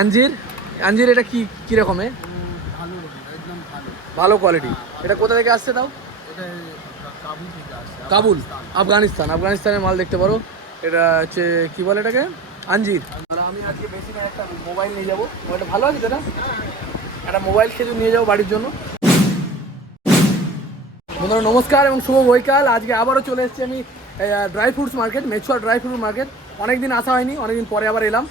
আঞ্জির? আঞ্জির এটা কি কীরকমে ভালো একদম ভালো ভালো কোয়ালিটি এটা কোথা থেকে আসছে তাও? এটা কাবুল। থেকে আসছে কাবুল আফগানিস্তান। আফগানিস্তানের মাল দেখতে পারো। এটা হচ্ছে কি বলে এটাকে? আঞ্জির। আমি আজকে বেশি না একটা মোবাইল নিয়ে যাব। মোবাইলটা ভালো আছে না একটা মোবাইল খেজুর নিয়ে যাব বাড়ির জন্য। বন্ধুরা নমস্কার এবং শুভ বৈকাল। আজকে আবারও চলে এসেছি আমি dry fruits market Mechua dry fruit market অনেকদিন আসা হয়নি অনেকদিন পরে আবার এলাম।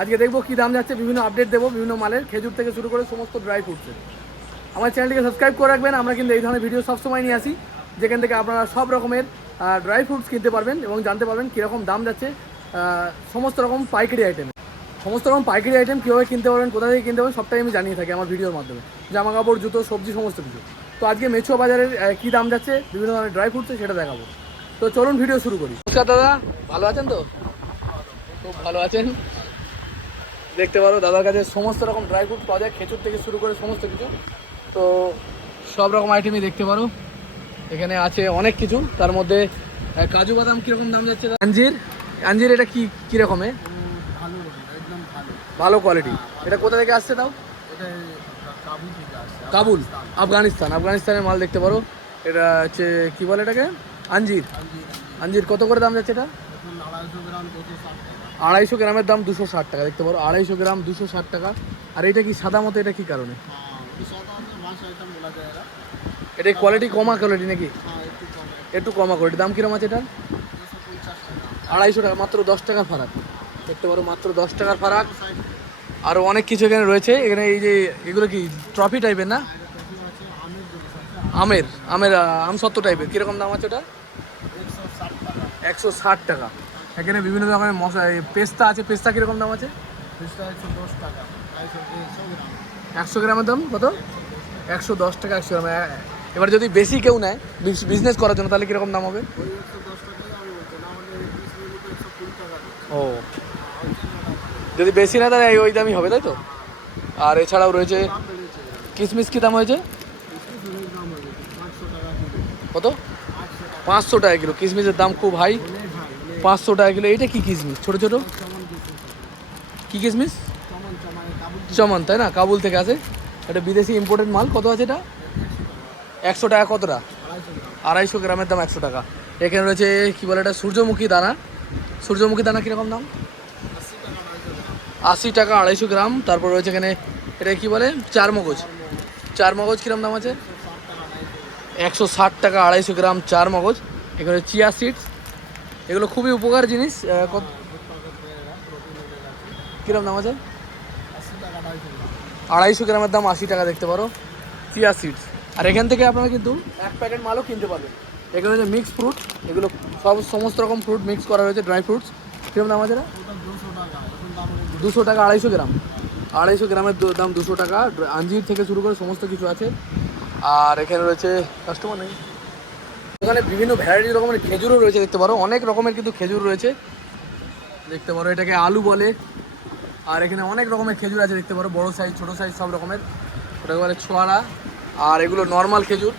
আজকে দেখব কী দাম যাচ্ছে, বিভিন্ন আপডেট দেবো, বিভিন্ন মালের, খেজুর থেকে শুরু করে সমস্ত ড্রাই ফ্রুটসের আমার চ্যানেলটিকে সাবস্ক্রাইব করে রাখবেন, আমরা কিন্তু এই ধরনের ভিডিও সবসময় নিয়ে আসি, যেখান থেকে আপনারা সব রকমের ড্রাই ফ্রুটস কিনতে পারবেন এবং জানতে পারবেন কীরকম দাম যাচ্ছে সমস্ত রকম পাইকারি আইটেম সমস্ত রকম পাইকারি আইটেম কীভাবে কিনতে পারবেন, কোথা থেকে কিনতে পারবেন, সবটাই আমি জানিয়ে থাকি আমার ভিডিওর মাধ্যমে। জামা কাপড় জুতো, সবজি, সমস্ত কিছু। তো আজকে মেছো বাজারের কী দাম যাচ্ছে, বিভিন্ন ধরনের ড্রাই ফ্রুটসে সেটা দেখাবো। তো চলুন ভিডিও শুরু করি। নমস্কার দাদা, ভালো আছেন তো? খুব ভালো আছেন। দেখতে পারো, দাদার কাছে সমস্ত রকম ড্রাই ফ্রুট পাওয়া যায়, খেজুর থেকে শুরু করে সমস্ত কিছু। তো সব রকম আইটেমই দেখতে পারো। এখানে আছে অনেক কিছু, তার মধ্যে কাজু বাদাম কীরকম দাম যাচ্ছে? আঞ্জির? আঞ্জির এটা কি কীরকমে ভালো কোয়ালিটি এটা কোথা থেকে আসছে তাও? কাবুল, আফগানিস্তান। আফগানিস্তানের মাল দেখতে পারো। এটা হচ্ছে, কি বলে এটাকে? আঞ্জির। আঞ্জির কত করে দাম যাচ্ছে এটা? আড়াইশো টাকা গ্রামের দাম দুশো ষাট টাকা, দেখতে পারো, আড়াইশো গ্রাম দুশো ষাট টাকা। আর এটা কি সাদা মতো, এটা কি কারণে? এটা কোয়ালিটি কমা কোয়ালিটি নাকি? একটু কমা কোয়ালিটি দাম কিরম আছে এটা দুশো পঞ্চাশ টাকা আড়াইশো টাকা, মাত্র দশ টাকার ফারাক। দেখতে পারো, মাত্র দশ টাকার ফারাক। সাইড আর অনেক কিছু এখানে রয়েছে, এখানে এই যে, এগুলো কি ট্রফি টাইপের না? আমের আমের আম আমসত্ত্ব টাইপের কীরকম দাম আছে ওটা? টাকা একশো ষাট টাকা। এখানে বিভিন্ন ধরনের মশলা পেস্তা আছে পেস্তা কীরকম দাম আছে? একশো দশ টাকা গ্রামের দাম কত? একশো দশ টাকা একশো গ্রাম। এবার যদি বেশি কেউ নেয় বিজনেস করার জন্য তাহলে কীরকম দাম হবে। ও। যদি বেশি না তাহলে ওই দামই হবে তাই তো? আর এছাড়াও রয়েছে কিশমিশ কী দাম হয়েছে? হয়ে কত? পাঁচশো টাকা কিলো। কিশমিশের দাম খুব হাই। পাঁচশো টাকা কিলো এইটা কি কিসমিস? ছোটো ছোটো? চমন কিসমিস? কি চমন, তাই না? কাবুল থেকে আসে এটা বিদেশি ইম্পোর্টেড মাল, কত আছে এটা? একশো টাকা কতটা? আড়াইশো গ্রামের দাম একশো টাকা। এখানে রয়েছে, কী বলে এটা, সূর্যমুখী দানা। সূর্যমুখী দানা কীরকম দাম? আশি টাকা আড়াইশো গ্রাম। তারপর রয়েছে এখানে, এটা কি বলে? চার মগজ চার মগজ কিরম দাম আছে? একশো ষাট টাকা আড়াইশো গ্রাম চার মগজ এখানে চিয়া সিডস এগুলো খুবই উপকার জিনিস কত কিরম দাম আছে? আড়াইশো গ্রামের দাম আশি টাকা দেখতে পারো। চিয়া সিডস আর এখান থেকে আপনারা কিন্তু এক প্যাকেট মালও কিনতে পারবেন। এখানে হচ্ছে মিক্স ফ্রুট এগুলো সব সমস্ত রকম ফ্রুট মিক্স করা রয়েছে ড্রাই ফ্রুটস কিরম দাম আছে দুশো টাকা, আড়াইশো গ্রাম। আড়াইশো গ্রামের দাম দুশো টাকা। আঞ্জির থেকে শুরু করে সমস্ত কিছু আছে। আর এখানে রয়েছে কাস্টমার নেই এখানে বিভিন্ন ভ্যারাইটি রকমের খেজুরও রয়েছে, দেখতে পারো। অনেক রকমের কিন্তু খেজুর রয়েছে। দেখতে পারো, এটাকে আলু বলে। আর এখানে অনেক রকমের খেজুর আছে, দেখতে পারো। বড় সাইজ ছোট সাইজ সব রকমের। ওটাকে বলে ছোয়ারা। আর এগুলো নর্মাল খেজুর।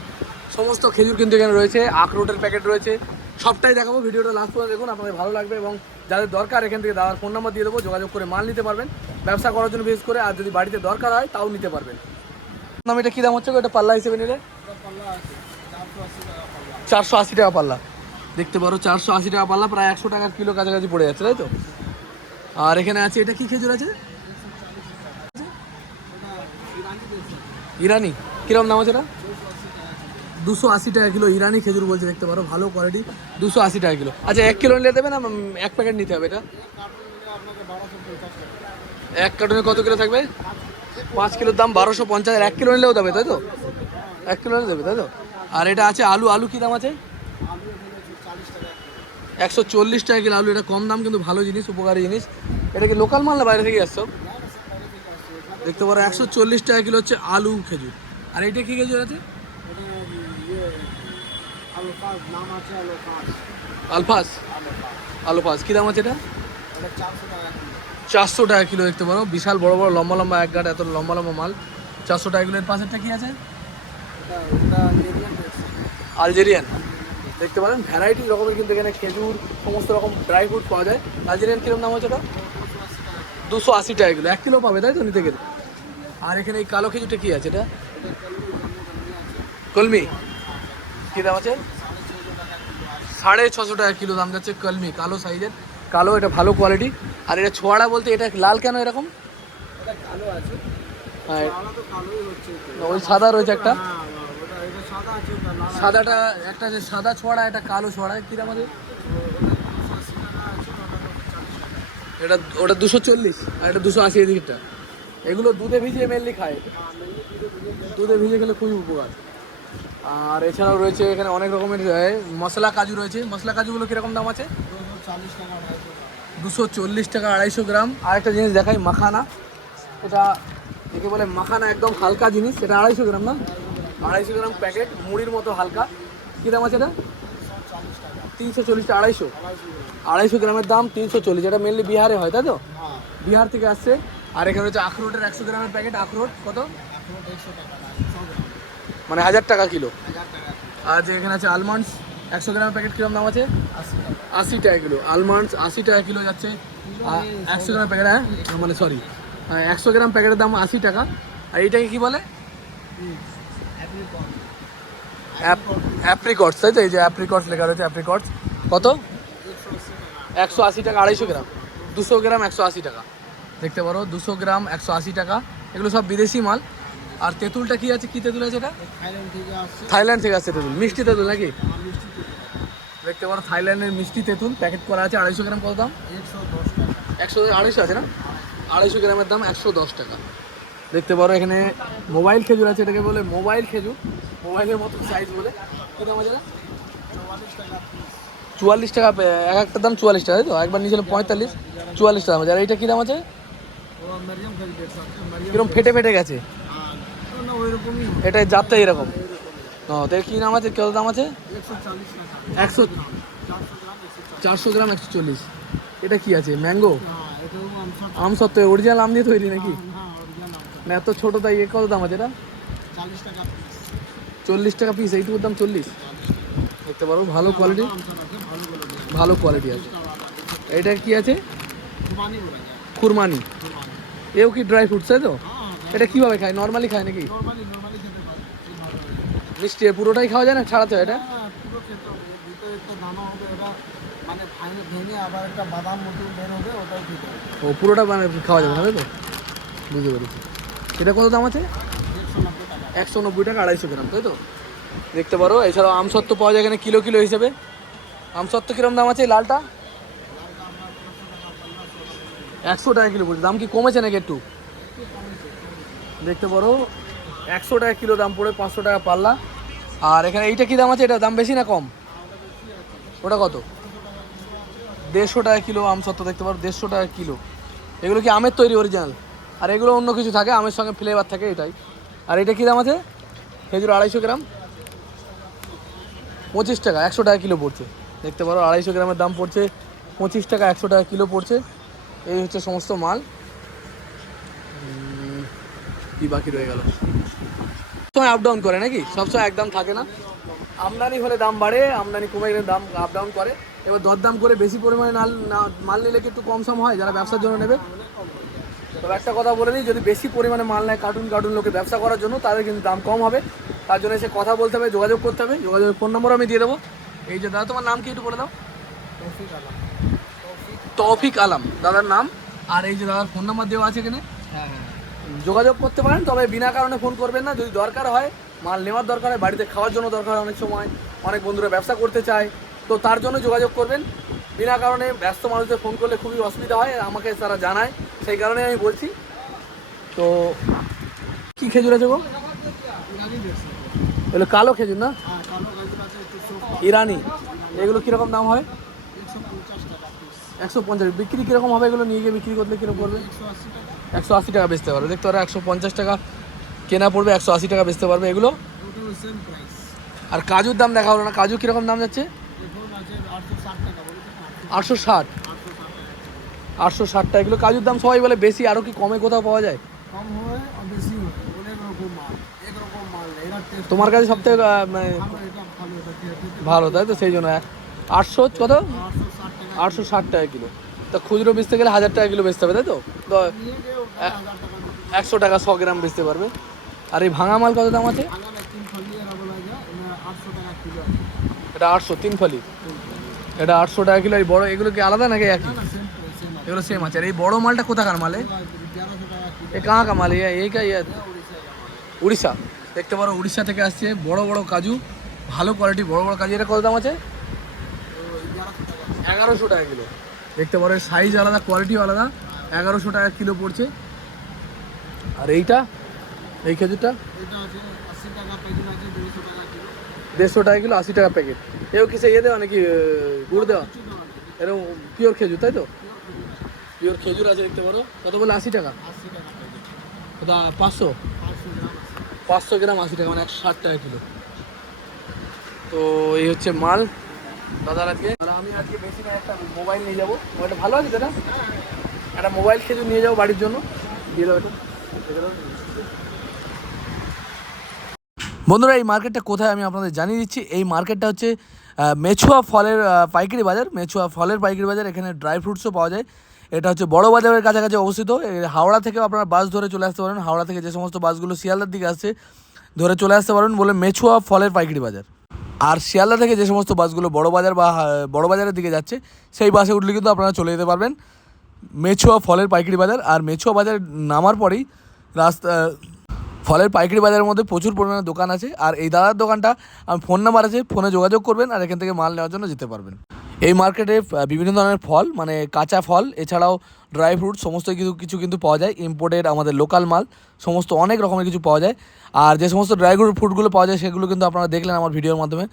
সমস্ত খেজুর কিন্তু এখানে রয়েছে। আখরোটের প্যাকেট রয়েছে। সবটাই দেখাবো ভিডিওটা লাস্ট পর্যন্ত দেখুন, আপনাদের ভালো লাগবে এবং যাদের দরকার এখান থেকে দাদার ফোন নাম্বার দিয়ে দেবো, যোগাযোগ করে মাল নিতে পারবেন। ব্যবসা করার জন্য বিশেষ করে, আর যদি বাড়িতে দরকার হয়, তাও নিতে পারবেন। নাম এটা কী দাম হচ্ছে? এটা পাল্লা হিসেবে নিলে? পাল্লা আছে চারশো আশি টাকা পাল্লা। দেখতে পারো, চারশো আশি টাকা পাল্লা, প্রায় একশো টাকার কিলো কাছাকাছি পড়ে যাচ্ছে, তাই তো? আর এখানে আছে, এটা কি খেজুর আছে? ইরানি। কিরম দাম আছে এটা? দুশো আশি টাকা কিলো, ইরানি খেজুর বলছে, দেখতে পারো, ভালো কোয়ালিটি দুশো আশি টাকা কিলো। আচ্ছা এক কিলো নিলে দেবে না এক প্যাকেট নিতে হবে এটা? এক কার্টুনে কত কিলো থাকবে? পাঁচ কিলোর দাম বারোশো পঞ্চাশ এক কিলো নিলেও দেবে, তাই তো? এক কিলো নিলে দেবে, তাই তো? আর এটা আছে আলু আলু কী দাম আছে? একশো চল্লিশ টাকা কিলো আলু, এটা কম দাম কিন্তু ভালো জিনিস, উপকারী জিনিস। এটা কি লোকাল মাল না বাইরে থেকে আসছো? দেখতে পারো, একশো চল্লিশ টাকা কিলো হচ্ছে আলু খেজুর। আর এটা কি খেজুর আছে? আলফাস। আলফাস। কী দাম আছে এটা? চারশো টাকা কিলো দেখতে পারো। বিশাল বড় বড়, লম্বা লম্বা এক গাঁট, এত লম্বা লম্বা মাল। চারশো টাকা কিলো এর পাশেরটা কি আছে এটা এটা এরিয়ান রেট আলজেরিয়ান দেখতে পারেন ভ্যারাইটি রকমের কিন্তু এখানে খেজুর সমস্ত রকম ড্রাই ফ্রুট পাওয়া যায়। আলজেরিয়ান কীরকম দাম হচ্ছে এটা দুশো আশি টাকা কিলো এক কিলো পাবে তাই তো নিতে গেলে? আর এখানে এই কালো খেজুরটা কী আছে এটা? কলমি। কী দাম আছে? সাড়ে ছশো টাকা কিলো দাম যাচ্ছে কলমি কালো সাইজের। কালো এটা ভালো কোয়ালিটি আর এটা ছোয়াড়া বলতে এটা লাল কেন এরকম? কালো আছে। হ্যাঁ। ওই সাদা রয়েছে একটা হ্যাঁ, ওটা এটা সাদা আছে ওটা লাল আছে। সাদাটা, একটা যে সাদা ছোয়াড়া এটা কালো ছোয়াড়া, কি দাম আছে এটা ওটা দুশো চল্লিশ আর এটা দুশো আশি এদিকটা এগুলো দুধে ভিজিয়ে মেনলি খায়। দুধে ভিজে গেলে খুবই উপকার। আর এছাড়াও রয়েছে এখানে অনেক রকমের মশলা কাজু রয়েছে। মশলা কাজুগুলো কীরকম দাম আছে? দুশো চল্লিশ টাকা, আড়াইশো গ্রাম। আর একটা জিনিস দেখাই, মাখানা। এটা একে বলে মাখানা একদম হালকা জিনিস সেটা আড়াইশো গ্রাম না? আড়াইশো গ্রাম প্যাকেট, মুড়ির মতো হালকা। কী দাম আছে এটা? তিনশো চল্লিশ আড়াইশো। আড়াইশো গ্রামের দাম তিনশো চল্লিশ এটা মেনলি বিহারে হয়, তাই তো? বিহার থেকে আসছে। আর এখানে হচ্ছে আখরোটের একশো গ্রামের প্যাকেট, আখরোট কত? মানে হাজার টাকা কিলো। আর যে এখানে আছে আলমন্ডস একশো গ্রামের প্যাকেট কিরম দাম আছে? আশি টাকা কিলো। আলমন্ডস আশি টাকা কিলো যাচ্ছে। একশো গ্রাম প্যাকেট হ্যাঁ? মানে সরি হ্যাঁ একশো গ্রাম প্যাকেটের দাম আশি টাকা। আর এইটাকে কি বলে? অ্যাপ্রিকটস তাই তো? এই যে অ্যাপ্রিকটস লেখা রয়েছে অ্যাপ্রিকটস। কত? একশো আশি টাকা আড়াইশো গ্রাম। দুশো গ্রাম একশো আশি টাকা। দেখতে পারো দুশো গ্রাম একশো আশি টাকা। এগুলো সব বিদেশি মাল। আর তেঁতুলটা কি আছে? কি তেঁতুল আছে এটা? থাইল্যান্ড থেকে আসছে। তেঁতুল। মিষ্টি তেঁতুল নাকি? দেখতে পারো থাইল্যান্ডের মিষ্টি তেঁতুল। প্যাকেট করা আছে আড়াইশো গ্রাম কত দাম? একশো দশ একশো আড়াইশো আছে না? আড়াইশো গ্রামের দাম একশো দশ টাকা। দেখতে পারো এখানে মোবাইল খেজুর আছে এটাকে বলে মোবাইল খেজুর। মোবাইলের মতো সাইজ বলে। কী দাম আছে? চৌয়াল্লিশ টাকা, এক একটার দাম চুয়াল্লিশ টাকা, তাই তো? একবার নিয়েছিল পঁয়তাল্লিশ, চুয়াল্লিশ টাকা দাম আছে। আর এইটা কী দাম আছে? কীরকম ফেটে ফেটে গেছে। এটা যাত্রা এরকম। ও তো কী নাম আছে? কত দাম আছে? একশো চারশো গ্রাম, একশো চাল্লিশ। এটা কি আছে? ম্যাঙ্গো? আম সত্ত্বে অরিজিনাল আম দিয়ে তৈরি নাকি? না, এত ছোটো তাই কত দাম আছে এটা? টাকা চল্লিশ টাকা পিস এইটুকুর দাম চল্লিশ। দেখতে পারো ভালো কোয়ালিটি ভালো কোয়ালিটি আছে। এটা কি আছে? খুরমানি এও কি ড্রাই ফ্রুটস তাই তো? এটা কীভাবে খায়? নর্মালি খায় নাকি? মিষ্টি পুরোটাই খাওয়া যায় না? ছাড়াতে হয় এটা? হ্যাঁ মানে ও পুরোটা মানে খাওয়া যাবে তো? বুঝতে পেরেছি। এটা কত দাম আছে? একশো নব্বই টাকা, আড়াইশো গ্রাম, তাই তো? দেখতে পারো, এছাড়াও আমসত্ত্ব পাওয়া যায় এখানে কিলো কিলো হিসেবে। আমসত্ত্ব কিরম দাম আছে লালটা? একশো টাকা কিলো পড়ছে দাম কি কমেছে নাকি একটু? দেখতে পারো, একশো টাকা কিলো দাম পড়ে পাঁচশো টাকা পাল্লা। আর এখানে এইটা কি দাম আছে? এটা দাম বেশি না কম? ওটা কত? দেড়শো টাকা কিলো আম সত্ত্ব, দেখতে পারো, দেড়শো টাকা কিলো। এগুলো কি আমের তৈরি অরিজিনাল আর এগুলো অন্য কিছু থাকে? আমের সঙ্গে ফ্লেভার থাকে এটাই। আর এটা কি দাম আছে? খেজুর আড়াইশো গ্রাম। পঁচিশ টাকা, একশো টাকা কিলো পড়ছে। দেখতে পারো, আড়াইশো গ্রামের দাম পড়ছে। পঁচিশ টাকা, একশো টাকা কিলো পড়ছে। এই হচ্ছে সমস্ত মাল। কি বাকি রয়ে গেল? সময় আপ ডাউন করে নাকি? সবসময় একদম থাকে না। আমদানি হলে দাম বাড়ে, আমদানি কমে গেলে দাম আপ ডাউন করে। এবার দরদাম করে বেশি পরিমাণে মাল নিলে কি একটু কম সম হয়? যারা ব্যবসার জন্য নেবে। তবে একটা কথা বলে দিই যদি বেশি পরিমাণে মাল নেয় কার্টুন কার্টুন লোকে ব্যবসা করার জন্য তাদের কিন্তু দাম কম হবে। তার জন্য এসে কথা বলতে হবে যোগাযোগ করতে হবে। যোগাযোগের ফোন নম্বর আমি দিয়ে দেবো। এই যে দাদা তোমার নাম কি একটু বলে দাও? তৌফিক আলম। তৌফিক আলম। দাদার নাম? আর এই যে দাদার ফোন নাম্বার দেওয়া আছে এখানে? হ্যাঁ হ্যাঁ যোগাযোগ করতে পারেন তবে বিনা কারণে ফোন করবেন না। যদি দরকার হয় মাল নেওয়ার দরকার হয় বাড়িতে খাওয়ার জন্য দরকার হয় অনেক সময় অনেক বন্ধুরা ব্যবসা করতে চায় তো তার জন্য যোগাযোগ করবেন। বিনা কারণে ব্যস্ত মানুষদের ফোন করলে খুবই অসুবিধা হয়, আমাকে তারা জানায়। সেই কারণে আমি বলছি। তো কি খেজুর আছে গো? এগুলো কালো খেজুর না? ইরানি। এগুলো কীরকম দাম হয়? একশো পঞ্চাশ বিক্রি কীরকম হবে এগুলো? নিয়ে গিয়ে বিক্রি করলে কীরকম পড়বে? একশো আশি টাকা বেচতে পারবে। দেখতে পারো, একশো পঞ্চাশ টাকা কেনা পড়বে, একশো আশি টাকা বেচতে পারবে এগুলো। আর কাজুর দাম দেখা হলো না। কাজু কীরকম দাম যাচ্ছে এখন আছে আটশো ষাট টাকা বলতে আটশো ষাট। আটশো ষাট টাকা এগুলো কাজুর দাম সবাই বলে বেশি আরও কি কমে কোথাও পাওয়া যায়? কম হয় বেশি হয়। অনেক রকম মাল এক রকম মাল তোমার কাছে সব থেকে মানে ভালো তাই তো? সেই জন্য এক- আটশো কত? আটশো ষাট টাকা কিলো। তা খুচরো বেচতে গেলে হাজার টাকা কিলো বেচতে হবে তাই তো? একশো টাকা শ গ্রাম বেচতে পারবে। আর এই ভাঙা মাল কত দাম আছে। এটা আটশো তিন ফলি। এটা আটশো টাকা কিলো এই বড় এগুলো কি আলাদা নাকি একই? এগুলো সেম আছে। আর এই বড় মালটা কোথাকার মালে? এ কাহা কা মাল? এই কা ইয়ে উড়িষ্যা। দেখতে পারো উড়িষ্যা থেকে আসছে বড় বড় কাজু ভালো কোয়ালিটি বড় বড় কাজু। এটা কত দাম আছে? এগারোশো টাকা কিলো। দেখতে পারো সাইজ আলাদা কোয়ালিটিও আলাদা। এগারোশো টাকা কিলো পড়ছে। আর এইটা? এই খেজুরটা এটা আছে আশি টাকা প্যাকেট আছে দুশো টাকা কিলো দেড়শো টাকা কিলো আশি টাকা প্যাকেট এও কিসে ইয়ে দেওয়া নাকি গুড় দেওয়া? এরকম পিওর খেজুর তাই তো? পিওর খেজুর আছে দেখতে পারো। কত বলে? আশি টাকা? ওটা পাঁচশো? পাঁচশো গ্রাম আশি টাকা। মানে একশো ষাট টাকা কিলো। তো এই হচ্ছে মাল। দাদার আজকে আমি আজকে বেশি না একটা মোবাইল নিয়ে যাব। মোবাইলটা ভালো আছে দাদা? একটা মোবাইল খেজুর নিয়ে যাব বাড়ির জন্য। দিয়ে দাও এটা। বন্ধুরা, এই মার্কেটটা কোথায় আমি আপনাদের জানিয়ে দিচ্ছি। এই মার্কেটটা হচ্ছে মেছুয়া ফলের পাইকারি বাজার। মেছুয়া ফলের পাইকারি বাজার, এখানে ড্রাই ফ্রুটসও পাওয়া যায়। এটা হচ্ছে বড় বাজারের কাছাকাছি অবস্থিত। হাওড়া থেকে আপনারা বাস ধরে চলে আসতে পারেন। হাওড়া থেকে যে সমস্ত বাসগুলো শিয়ালদার দিকে আসছে, ধরে চলে আসতে পারেন বলে মেছুয়া ফলের পাইকারি বাজার। আর শিয়ালদা থেকে যে সমস্ত বাসগুলো বড় বাজার বা বড় বাজারের দিকে যাচ্ছে, সেই বাসে উঠলে কিন্তু আপনারা চলে যেতে পারবেন। মেছুয়া ফলের পাইকারি বাজার। আর মেছুয়া বাজার নামার পরেই রাস্তা ফলের পাইকারি বাজারের মধ্যে প্রচুর পরিমাণে দোকান আছে। আর এই দাদার দোকানটা আমি ফোন নাম্বার আছে ফোনে যোগাযোগ করবেন আর এখান থেকে মাল নেওয়ার জন্য যেতে পারবেন। এই মার্কেটে বিভিন্ন ধরনের ফল মানে কাঁচা ফল, এছাড়াও ড্রাই ফ্রুট সমস্ত কিছু কিছু কিন্তু পাওয়া যায়। ইম্পোর্টেড আমাদের লোকাল মাল, সমস্ত অনেক রকমের কিছু পাওয়া যায়। আর যে সমস্ত ড্রাই ফ্রুটগুলো পাওয়া যায়, সেগুলো কিন্তু আপনারা দেখলেন আমার ভিডিওর মাধ্যমে।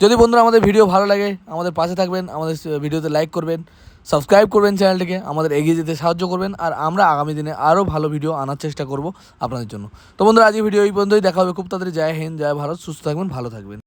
যদি বন্ধুরা আমাদের ভিডিও ভালো লাগে, আমাদের পাশে থাকবেন, আমাদের ভিডিওতে লাইক করবেন। সাবস্ক্রাইব করবেন চ্যানেলটিকে, আমাদের এগিয়ে যেতে সাহায্য করবেন, আর আমরা আগামী দিনে আরও ভালো ভিডিও আনার চেষ্টা করব আপনাদের জন্য। তো বন্ধুরা আজকে ভিডিও এই পর্যন্তই, দেখা হবে খুব তাড়াতাড়ি। জয় হিন্দ, জয় ভারত, সুস্থ থাকবেন, ভালো থাকবেন।